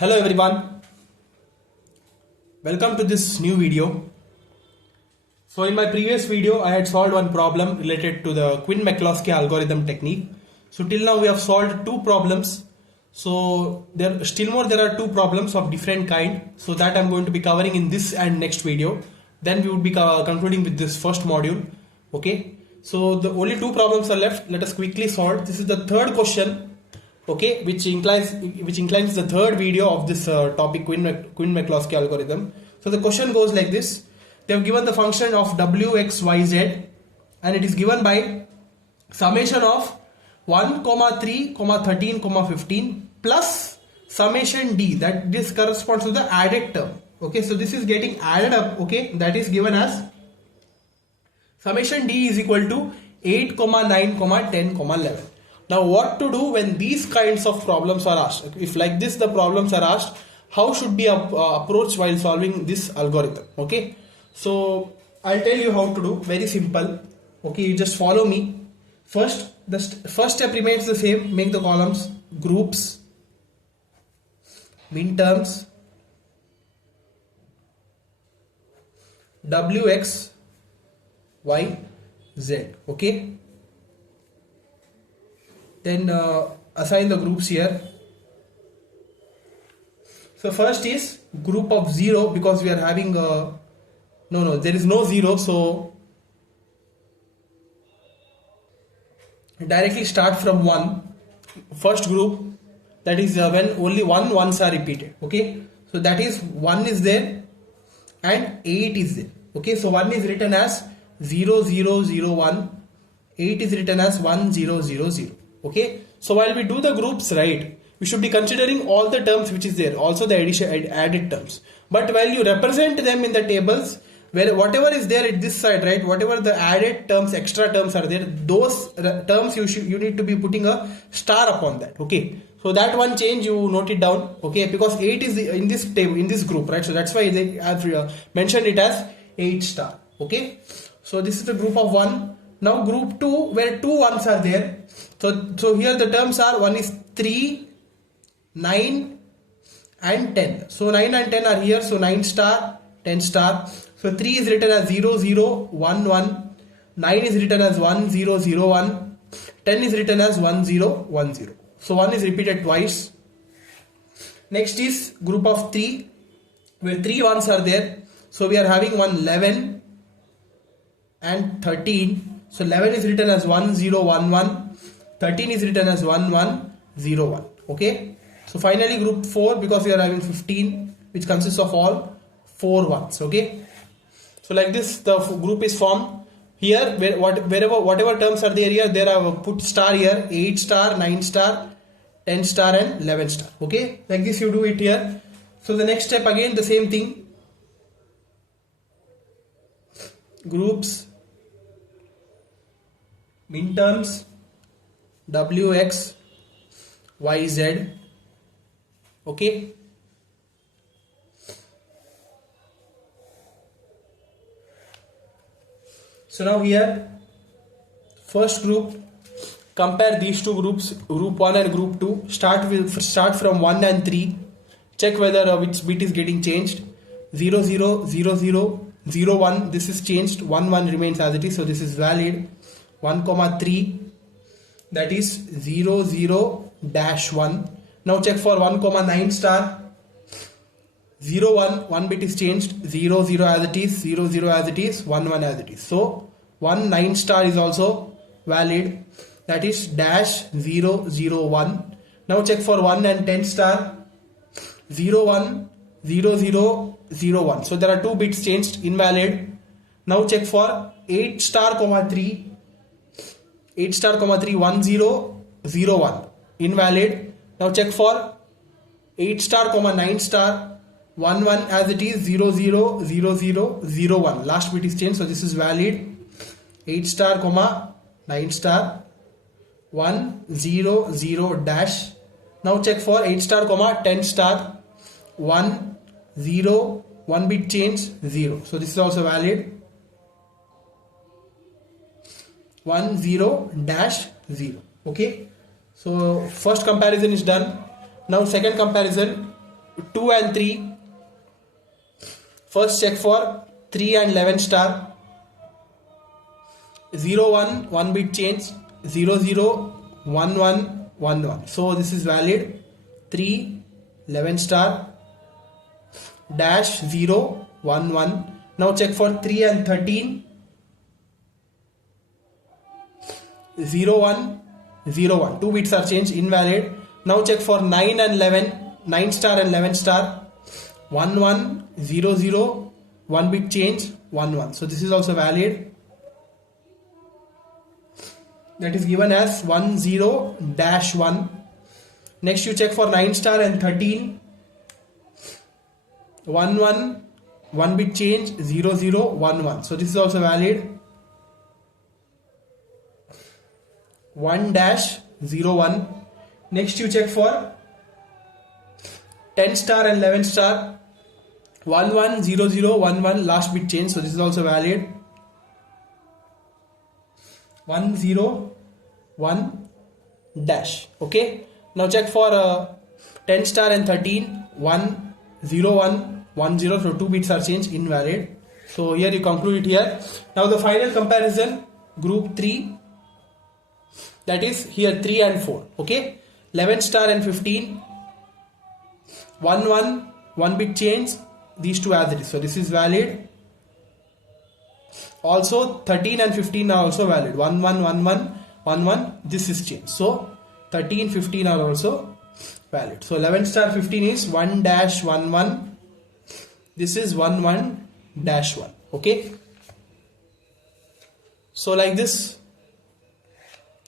Hello everyone, welcome to this new video. So in my previous video I had solved one problem related to the Quine-Mclouskey algorithm technique. So till now we have solved two problems. So there are two problems of different kind. So that I'm going to be covering in this and next video. Then we would be concluding with this first module. Okay. So the only two problems are left. Let us quickly solve. This is the third question. Okay, which inclines the third video of this topic, Quine-Mclouskey algorithm. So the question goes like this: they have given the function of w, x, y, z, and it is given by summation of 1, 3, 13, 15 plus summation d. That this corresponds to the added term. Okay, so this is getting added up. Okay, that is given as summation d is equal to 8, 9, 10, 11. Now what to do when these kinds of problems are asked? If like this the problems are asked, how should be approached while solving this algorithm? Okay, so I'll tell you how to do. Very simple. Okay, you just follow me. First, the first step remains the same. Make the columns groups, min terms, w, x, y, z. Okay. Then assign the groups here. So first is group of 0, because we are having there is no 0, so directly start from 1. First group, that is when only ones are repeated. Okay, so that is 1 is there and 8 is there. Okay, so 1 is written as 0 0 0 1, 8 is written as 1 0 0 0. Okay, so while we do the groups, right, we should be considering all the terms which is there, also the added terms. But while you represent them in the tables, where whatever is there at this side, right, whatever the added terms, extra terms are there, those terms you need to be putting a star upon that. Okay, so that one change you note it down. Okay, because 8 is in this table, in this group, right, so that's why they have mentioned it as 8 star. Okay, so this is the group of 1. Now group 2, where 2 ones are there. So here the terms are, one is 3, 9 and 10. So 9 and 10 are here. So 9 star, 10 star. So 3 is written as 0 0 1 1. 9 is written as 1 0 0 1. 10 is written as 1 0 1 0. So 1 is repeated twice. Next is group of 3, where 3 ones are there. So we are having 11 and 13. So 11 is written as 1 0 1 1. 13 is written as 1 1 0 1. Okay, so finally group 4, because we are having 15, which consists of all 4 ones. Okay, so like this the group is formed. Here whatever terms are there, here there I have put star here, 8 star, 9 star, 10 star and 11 star. Okay, like this you do it here. So the next step, again the same thing, groups, min terms, w, x, y, z. Okay, so now here first group, compare these two groups, group 1 and group 2. Start from 1 and 3. Check whether which bit is getting changed. 0 0 0 0 0 1, this is changed. 1 1 remains as it is, so this is valid. 1, 3, that is 0 0 dash 1. Now check for 1, 9 star. 0 1, 1 bit is changed. 0 0 as it is, 0 0 as it is, 1 1 as it is. So 1 9 star is also valid, that is dash 0 0 1. Now check for 1 and 10 star. 0 1 0 0 0 1. So there are 2 bits changed, invalid. Now check for 8 star, 3. 8 star, 3, 1 0 0 1, invalid. Now check for 8 star, 9 star, 1 1 as it is, 0 0 0 0 0 1. Last bit is changed, so this is valid. 8 star, 9 star, 1 0 0 dash. Now check for 8 star, 10 star, 1 0 1 bit change, 0. So this is also valid. 1 0 dash 0. Okay, so first comparison is done. Now second comparison, 2 and 3. First check for 3 and 11 star. 0 1 1 bit change, 0 0 1 1 1 1. So this is valid. 3 11 star dash 0 1 1. Now check for 3 and 13. 0 1 0 1. 2 bits are changed, invalid. Now check for 9 and 11. 9 star and 11 star. 1 1 0 0 1 bit change, 1 1. So this is also valid. That is given as 10 dash 1. Next you check for 9 star and 13. 1 1 1 bit change, 0 0 1 1. So this is also valid. 1 dash 0 1. Next you check for 10 star and 11 star. 1 1 0 0 1 1 last bit change. So this is also valid. 1 0 1 dash. Okay. Now check for 10 star and 13. 1 0 1 1 0. So 2 bits are changed, invalid. So here you conclude it here. Now the final comparison, group 3. That is here 3 and 4. Okay. 11 star and 15. 1 1 1 bit change. These two as it is. So this is valid. Also 13 and 15 are also valid. 1 1 1 1 1 1. This is changed. So 13 15 are also valid. So 11 star 15 is 1 dash 1 1. This is 1 1 dash 1. Okay. So like this,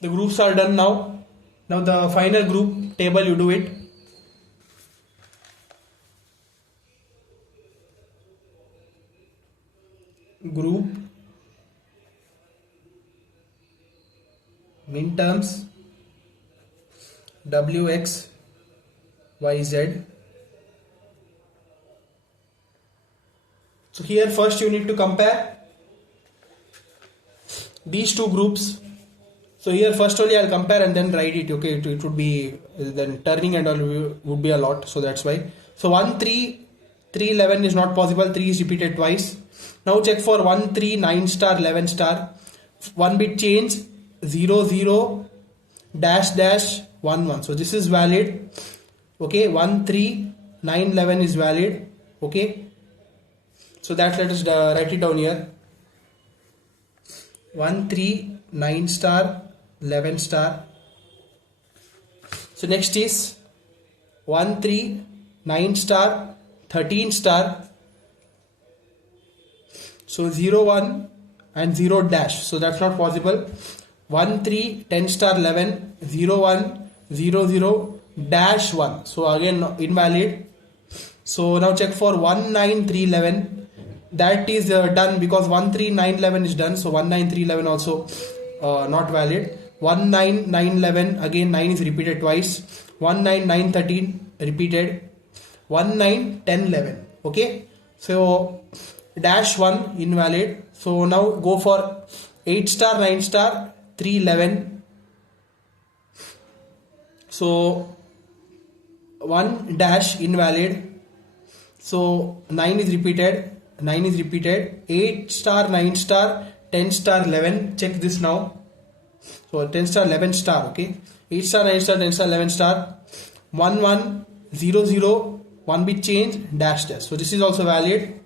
the groups are done now. Now the final group table, you do it. Group min terms wx yz. So here first you need to compare these two groups. So here first only I'll compare and then write it. Okay, it would be then turning and all would be a lot, so that's why. So 1 3 3 11 is not possible. 3 is repeated twice. Now check for 1 3 9 star 11 star. 1 bit change, 0 0 dash dash 1 1. So this is valid. Okay, 1 3 9 11 is valid. Okay, so that let us write it down here. 1 3 9 star 11 star. So next is 1 3 9 star 13 star. So 0 1 and 0 dash. So that's not possible. 1 3 10 star 11 0 1 0 0 dash 1. So again invalid. So now check for 1 9 3 11. That is done because 1 3 9 11 is done. So 1 9 3 11 also not valid. 1 9 9 11, again 9 is repeated twice. 1 9 9 13 repeated. 1 9 10 11. Okay, so dash 1 invalid. So now go for 8 star 9 star 3 11. So 1 dash invalid. So 9 is repeated. 9 is repeated. 8 star 9 star 10 star 11. Check this now. So 10 star 11 star. Okay, 8 star 9 star 10 star 11 star. 1 1 0 0 1 bit change dash dash. So this is also valid.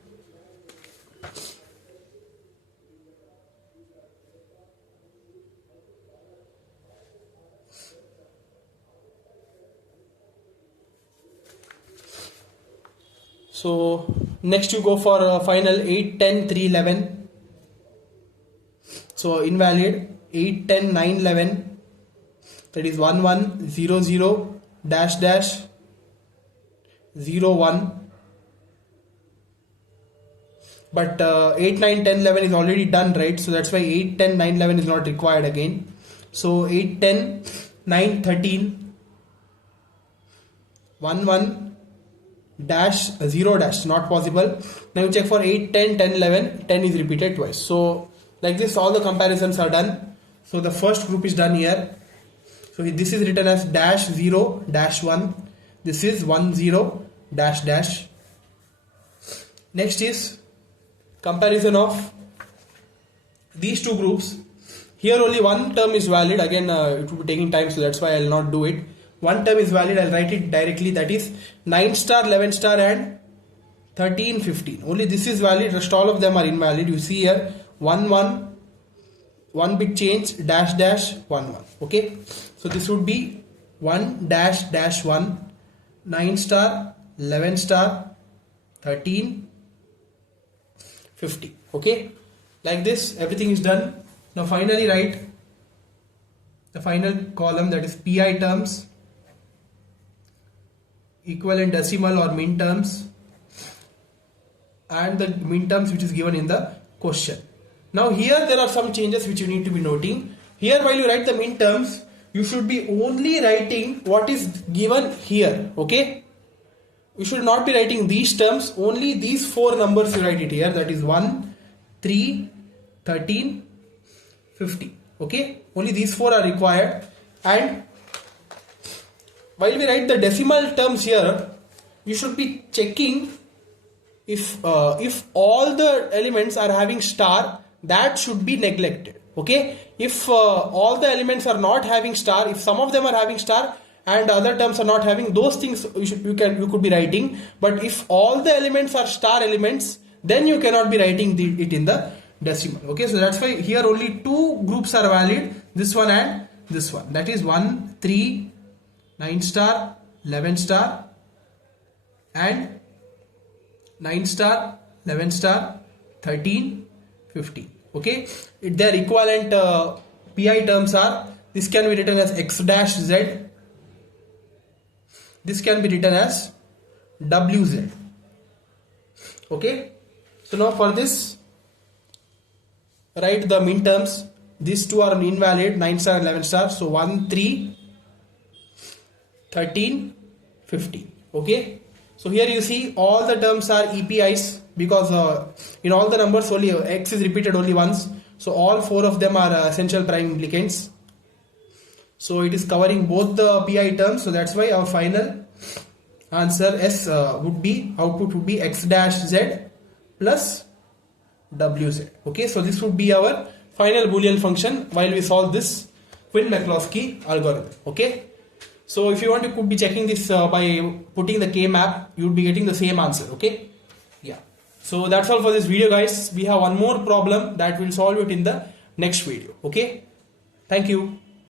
So next you go for final 8 10 3 11. So invalid. 8 10 9 11. That is 1 1 0 0 dash dash 0 1. But 8 9 10 11 is already done, right? So that's why 8 10 9 11 is not required again. So 8 10 9 13 1 1 dash 0 dash, not possible. Now you check for 8 10 10 11. 10 is repeated twice. So like this all the comparisons are done. So the first group is done here. So this is written as dash 0 dash 1. This is 1 0 dash dash. Next is comparison of these two groups. Here only one term is valid. Again, it will be taking time, so that's why I will not do it. One term is valid. I'll write it directly. That is 9 star, 11 star, and 13, 15. Only this is valid. Rest all of them are invalid. You see here 1 1, 1 bit change, dash dash, 1 1. Okay. So this would be 1 dash dash 1, 9 star, 11 star, 13, 50. Okay. Like this, everything is done. Now finally write the final column, that is PI terms, equivalent decimal or min terms, and the min terms which is given in the question. Now here there are some changes which you need to be noting. Here while you write the min terms, you should be only writing what is given here. Okay. You should not be writing these terms. Only these 4 numbers you write it here. That is 1, 3, 13, 50. Okay. Only these 4 are required. And while we write the decimal terms here, you should be checking if all the elements are having star, that should be neglected. Okay. If all the elements are not having star, if some of them are having star and other terms are not having, those things you could be writing. But if all the elements are star elements, then you cannot be writing it in the decimal. Okay. So that's why here only 2 groups are valid, this one and this one. That is 1, 3, 9 star, 11 star, and 9 star, 11 star, 13, 15. Okay. Their equivalent PI terms are, this can be written as X dash Z, this can be written as WZ. Okay. So now for this, write the min terms. These 2 are invalid, 9 star, 11 star. So 1, 3, 13, 15. Okay. So here you see all the terms are EPIs, because in all the numbers only X is repeated only once. So all 4 of them are essential prime implicants. So it is covering both the PI terms. So that's why our final answer S would be, output would be X dash Z plus WZ. Okay. So this would be our final Boolean function while we solve this Quine-Mclouskey algorithm. Okay. So if you want, you could be checking this by putting the K map, you would be getting the same answer. Okay. Yeah. So that's all for this video, guys. We have one more problem that we'll solve it in the next video. Okay. Thank you.